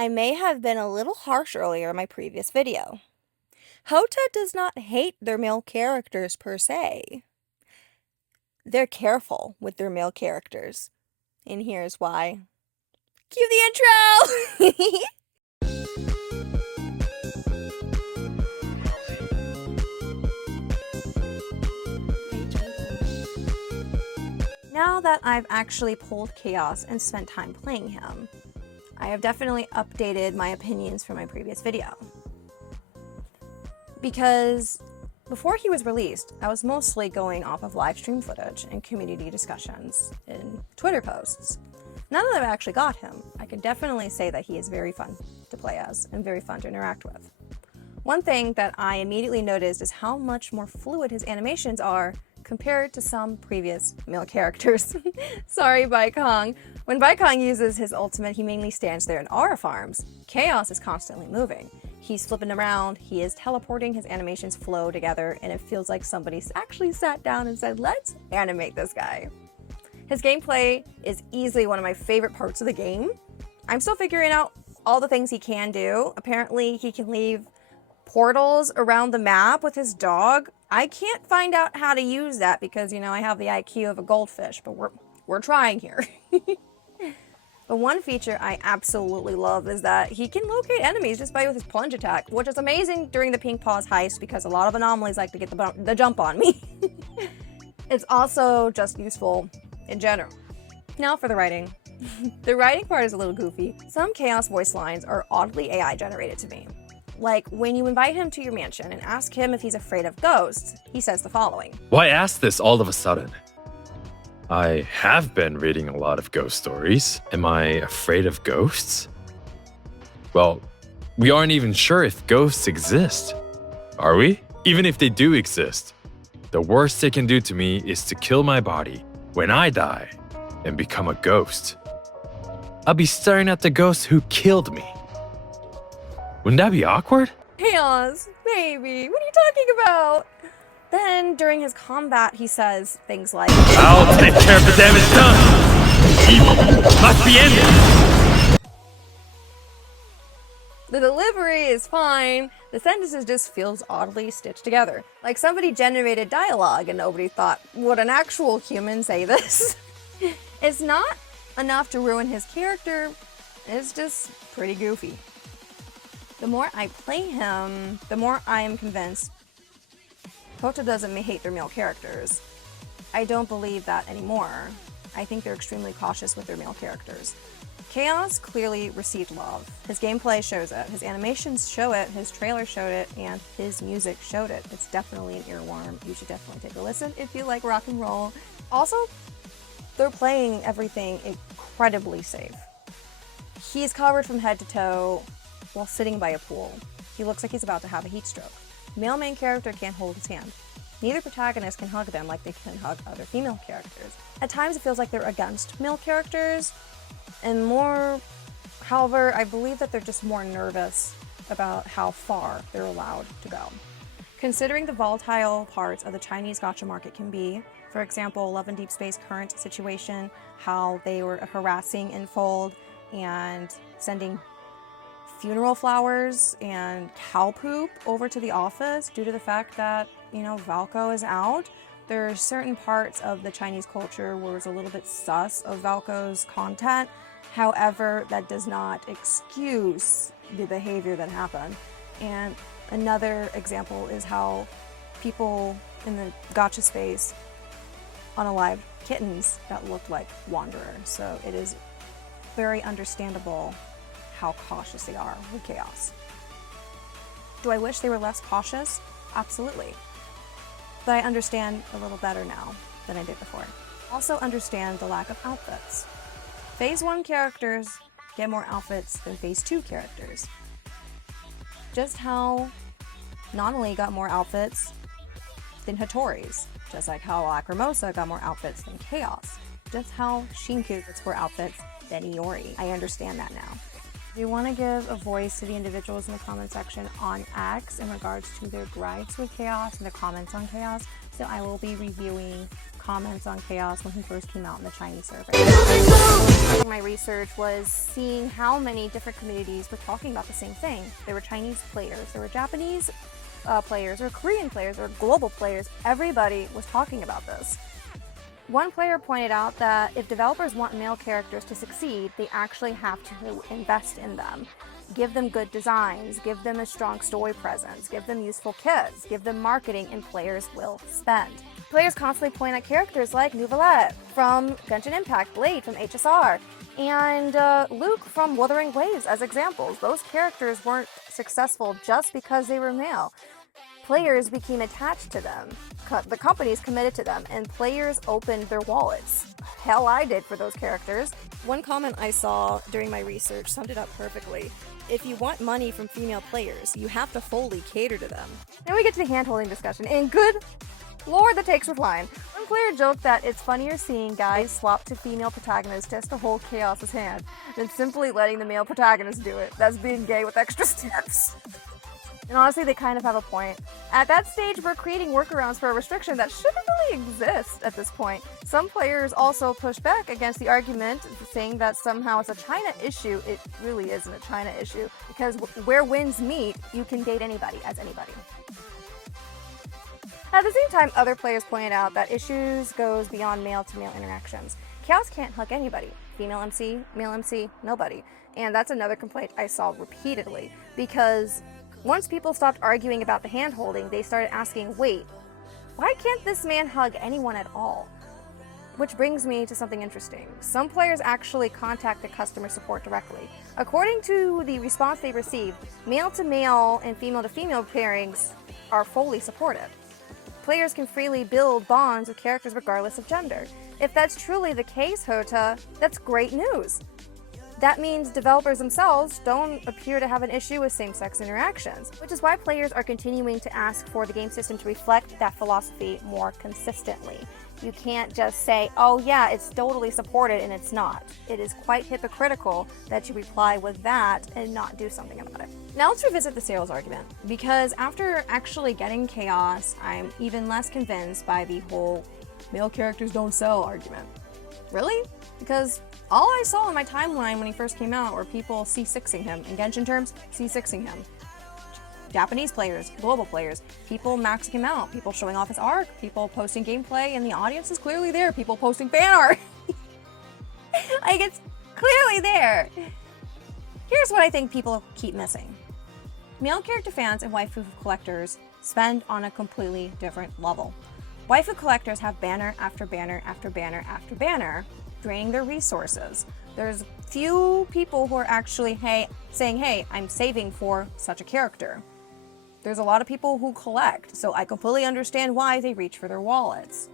I may have been a little harsh earlier in my previous video. Hota does not hate their male characters per se. They're careful with their male characters. And here's why. Cue the intro! Now that I've actually pulled Chaos and spent time playing him, I have definitely updated my opinions from my previous video. Because before he was released, I was mostly going off of live stream footage and community discussions and Twitter posts. Now that I've actually got him, I can definitely say that he is very fun to play as and very fun to interact with. One thing that I immediately noticed is how much more fluid his animations are compared to some previous male characters. Sorry, Baikong. When Baikong uses his ultimate, he mainly stands there and aura farms. Chaos is constantly moving. He's flipping around, he is teleporting, his animations flow together, and it feels like somebody's actually sat down and said, let's animate this guy. His gameplay is easily one of my favorite parts of the game. I'm still figuring out all the things he can do. Apparently, he can leave portals around the map with his dog. I can't find out how to use that because, I have the IQ of a goldfish, but we're trying here. But one feature I absolutely love is that he can locate enemies just by with his plunge attack, which is amazing during the Pink Paws heist because a lot of anomalies like to get the jump on me. It's also just useful in general. Now for the writing. The writing part is a little goofy. Some Chaos voice lines are oddly AI generated to me. Like when you invite him to your mansion and ask him if he's afraid of ghosts, he says the following. Why ask this all of a sudden? I have been reading a lot of ghost stories. Am I afraid of ghosts? Well, we aren't even sure if ghosts exist. Are we? Even if they do exist, the worst they can do to me is to kill my body when I die and become a ghost. I'll be staring at the ghost who killed me. Wouldn't that be awkward? Chaos, baby, what are you talking about? Then, during his combat, he says things like, I'll take care of the damage done! Evil must be ended! The delivery is fine, the sentences just feels oddly stitched together. Like somebody generated dialogue and nobody thought, would an actual human say this? It's not enough to ruin his character, it's just pretty goofy. The more I play him, the more I am convinced Hota doesn't hate their male characters. I don't believe that anymore. I think they're extremely cautious with their male characters. Chaos clearly received love. His gameplay shows it, his animations show it, his trailer showed it, and his music showed it. It's definitely an earworm. You should definitely take a listen if you like rock and roll. Also, they're playing everything incredibly safe. He's covered from head to toe while sitting by a pool. He looks like he's about to have a heat stroke. Male main character can't hold his hand. Neither protagonist can hug them like they can hug other female characters. At times it feels like they're against male characters, and more, however, I believe that they're just more nervous about how far they're allowed to go. Considering the volatile parts of the Chinese gacha market can be, for example, Love and Deep Space current situation, how they were harassing Infold and sending funeral flowers and cow poop over to the office due to the fact that, Valko is out. There are certain parts of the Chinese culture where it's a little bit sus of Valko's content. However, that does not excuse the behavior that happened. And another example is how people in the gacha space unalived kittens that looked like wanderers. So it is very understandable how cautious they are with Chaos. Do I wish they were less cautious? Absolutely. But I understand a little better now than I did before. Also understand the lack of outfits. Phase 1 characters get more outfits than Phase 2 characters. Just how Nonali got more outfits than Hattori's. Just like how Lacrimosa got more outfits than Chaos. Just how Shinku gets more outfits than Iori. I understand that now. We want to give a voice to the individuals in the comment section on X in regards to their gripes with Chaos and the comments on Chaos. So I will be reviewing comments on Chaos when he first came out in the Chinese server. My research was seeing how many different communities were talking about the same thing. There were Chinese players, there were Japanese players, or Korean players, or global players. Everybody was talking about this. One player pointed out that if developers want male characters to succeed, they actually have to invest in them. Give them good designs, give them a strong story presence, give them useful kits, give them marketing, and players will spend. Players constantly point at characters like Nouvellette from Genshin Impact, Blade from HSR, and Luke from Wuthering Waves as examples. Those characters weren't successful just because they were male. Players became attached to them, the companies committed to them, and players opened their wallets. Hell, I did for those characters. One comment I saw during my research summed it up perfectly. If you want money from female players, you have to fully cater to them. Then we get to the hand-holding discussion, and good lord, the takes were flying. One player joked that it's funnier seeing guys swap to female protagonists just to hold Chaos's hand than simply letting the male protagonist do it. That's being gay with extra steps. And honestly, they kind of have a point. At that stage, we're creating workarounds for a restriction that shouldn't really exist at this point. Some players also pushed back against the argument, saying that somehow it's a China issue. It really isn't a China issue, because where wins meet, you can date anybody as anybody. At the same time, other players pointed out that issues goes beyond male-to-male interactions. Chaos can't hug anybody. Female MC, male MC, nobody. And that's another complaint I saw repeatedly, because once people stopped arguing about the hand-holding, they started asking, wait, why can't this man hug anyone at all? Which brings me to something interesting. Some players actually contacted customer support directly. According to the response they received, male-to-male and female-to-female pairings are fully supported. Players can freely build bonds with characters regardless of gender. If that's truly the case, Hota, that's great news. That means developers themselves don't appear to have an issue with same-sex interactions, which is why players are continuing to ask for the game system to reflect that philosophy more consistently. You can't just say, oh yeah, it's totally supported, and it's not. It is quite hypocritical that you reply with that and not do something about it. Now let's revisit the sales argument, because after actually getting Chaos, I'm even less convinced by the whole male characters don't sell argument. Really? Because all I saw on my timeline when he first came out were people C6ing him. In Genshin terms, C6ing him. Japanese players, global players, people maxing him out, people showing off his arc, people posting gameplay, and the audience is clearly there, people posting fan art. Like, it's clearly there. Here's what I think people keep missing. Male character fans and waifu collectors spend on a completely different level. Waifu collectors have banner after banner after banner after banner, draining their resources. There's few people who are actually saying, hey, I'm saving for such a character. There's a lot of people who collect, so I completely understand why they reach for their wallets.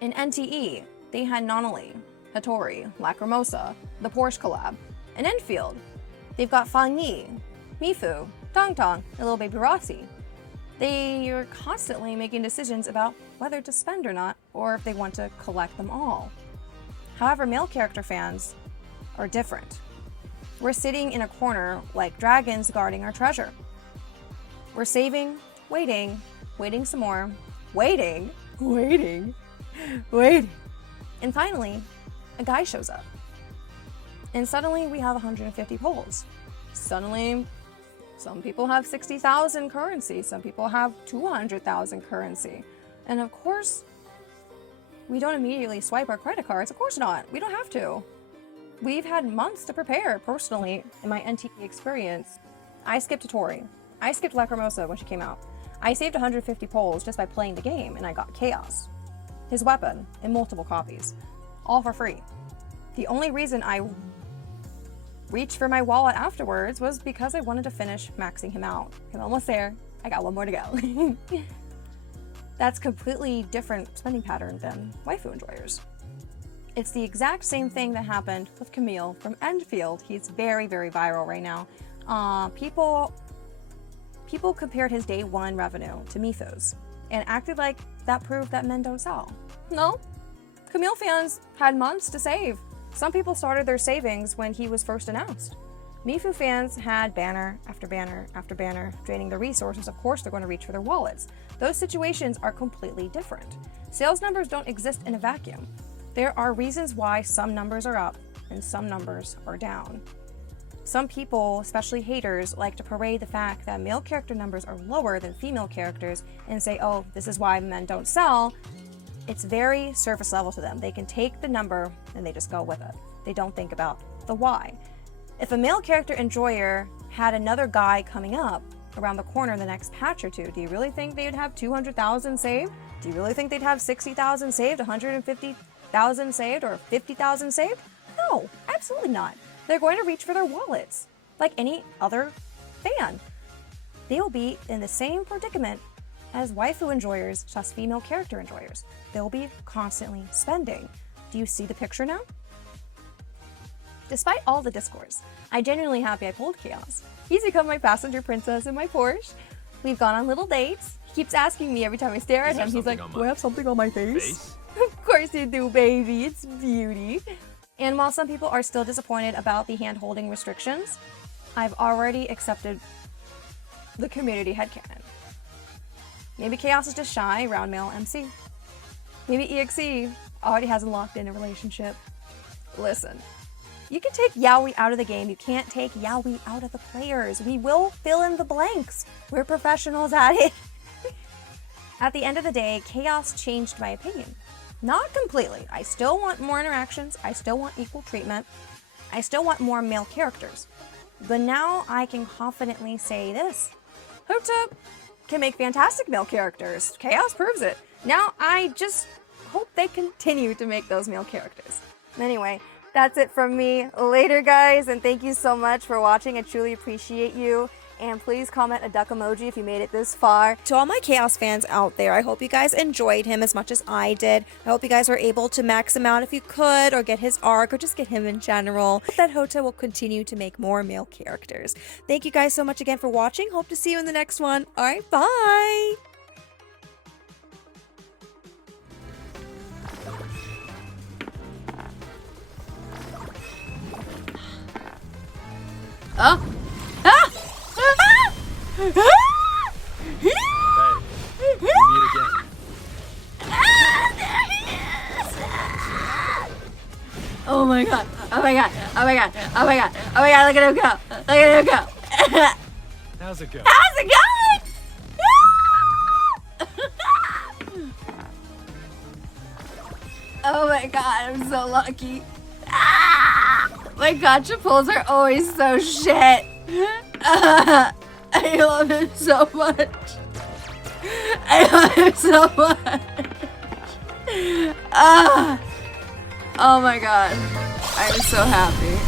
In NTE, they had Nonoli, Hattori, Lacrimosa, the Porsche collab. In Enfield, they've got Fang Yi, Mifu, Tong Tong, and Little Baby Rossi. They are constantly making decisions about whether to spend or not, or if they want to collect them all. However, male character fans are different. We're sitting in a corner like dragons guarding our treasure. We're saving, waiting some more, waiting. And finally, a guy shows up. And suddenly we have 150 polls. Suddenly, some people have 60,000 currency, some people have 200,000 currency. And of course, we don't immediately swipe our credit cards. Of course not. We don't have to. We've had months to prepare. Personally, in my NTE experience, I skipped Hattori. I skipped Lacrimosa when she came out. I saved 150 polls just by playing the game, and I got Chaos, his weapon, in multiple copies, all for free. The only reason I reached for my wallet afterwards was because I wanted to finish maxing him out. I'm almost there. I got one more to go. That's completely different spending pattern than waifu enjoyers. It's the exact same thing that happened with Camille from Enfield. He's very, very viral right now. People compared his day one revenue to Mifu's and acted like that proved that men don't sell. No, Camille fans had months to save. Some people started their savings when he was first announced. Mifu fans had banner after banner after banner, draining their resources. Of course, they're going to reach for their wallets. Those situations are completely different. Sales numbers don't exist in a vacuum. There are reasons why some numbers are up and some numbers are down. Some people, especially haters, like to parade the fact that male character numbers are lower than female characters and say, oh, this is why men don't sell. It's very surface level to them. They can take the number and they just go with it. They don't think about the why. If a male character enjoyer had another guy coming up around the corner in the next patch or two, do you really think they would have 200,000 saved? Do you really think they'd have 60,000 saved, 150,000 saved, or 50,000 saved? No, absolutely not. They're going to reach for their wallets like any other fan. They will be in the same predicament as waifu enjoyers plus female character enjoyers. They'll be constantly spending. Do you see the picture now? Despite all the discourse, I'm genuinely happy I pulled Chaos. He's become my passenger princess in my Porsche. We've gone on little dates. He keeps asking me every time I stare at him. He's like, do I have something on my face? Of course you do, baby. It's beauty. And while some people are still disappointed about the hand-holding restrictions, I've already accepted the community headcanon. Maybe Chaos is just shy around male MC. Maybe EXE already hasn't locked in a relationship. Listen, you can take yaoi out of the game. You can't take yaoi out of the players. We will fill in the blanks. We're professionals at it. At the end of the day, Chaos changed my opinion. Not completely. I still want more interactions. I still want equal treatment. I still want more male characters. But now I can confidently say this. Hota can make fantastic male characters. Chaos proves it. Now I just hope they continue to make those male characters. Anyway, that's it from me. Later, guys, and thank you so much for watching. I truly appreciate you. And please comment a duck emoji if you made it this far. To all my Chaos fans out there, I hope you guys enjoyed him as much as I did. I hope you guys were able to max him out if you could, or get his arc, or just get him in general. That Hota will continue to make more male characters. Thank you guys so much again for watching. Hope to see you in the next one. All right, bye! Oh! Hey, we meet again. Oh my god, oh my god, oh my god, oh my god, oh my god, look at him go, look at him go. How's it going? How's it going? Oh my god, I'm so lucky. My gacha pulls are always so shit. I love him so much. I love him so much. Oh my god. I'm so happy.